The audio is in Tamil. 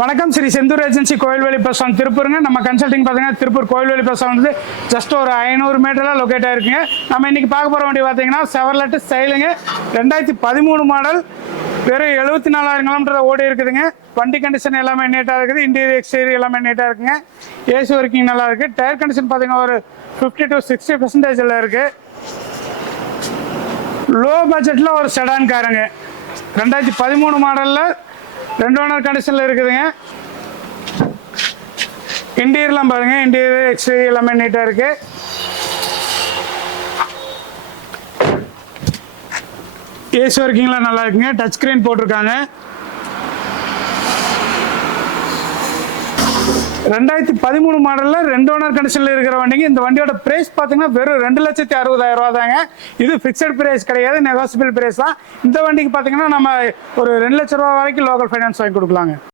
வணக்கம் Shri Senthur agency Koilveli bus stand திருப்பூருங்க. நம்ம கன்சல்டிங் பார்த்தீங்கன்னா திருப்பூர் கோயில்வேலி பஸ் ஸ்டாண்ட் வந்து ஜஸ்ட் ஒரு 500 மீட்டரில் லொக்கேட் ஆகிருக்குங்க. நம்ம இன்றைக்கி பார்க்க போகிற வண்டி பார்த்தீங்கன்னா செவர்லெட் ஸ்டைலுங்க, 2013 மாடல், வெறும் 74,000 கிலோமீட்டர் ஓடி இருக்குதுங்க. வண்டி கண்டிஷன் எல்லாமே நீட்டாக இருக்குது, இன்டீரியர் எக்ஸ்டீரியர் எல்லாமே நீட்டாக இருக்குங்க. ஏசி ஒர்க்கிங் நல்லா இருக்குது. டயர் கண்டிஷன் பார்த்தீங்கன்னா ஒரு 50 to 60% இருக்குது. லோ பட்ஜெட்டில் ஒரு செடான் காருங்க, 2013 மாடலில் 2 ஓனர் கண்டிஷனில் இருக்குதுங்க. இன்டீரியர்லாம் பாருங்க, இன்டீரியர் எக்ஸ்டீரியர் எல்லாமே நீட்டாக இருக்கு. ஏசி ஒர்க்கிங்லாம் நல்லா இருக்குங்க. டச் ஸ்க்ரீன் போட்டிருக்காங்க. 2013 மாடலில் 2 ஓனர் கண்டிஷனில் இருக்கிற வண்டிங்க. இந்த வண்டியோட பிரைஸ் பார்த்தீங்கன்னா வெறும் 2,60,000 ரூபா தாங்க. இது ஃபிக்ஸட் பிரைஸ் கிடையாது, நெகோசியபிள் பிரைஸ் தான். இந்த வண்டிக்கு பார்த்தீங்கன்னா நம்ம ஒரு 2 லட்ச ரூபா வரைக்கும் லோக்கல் ஃபைனான்ஸ் வாங்கி கொடுக்கலாங்க.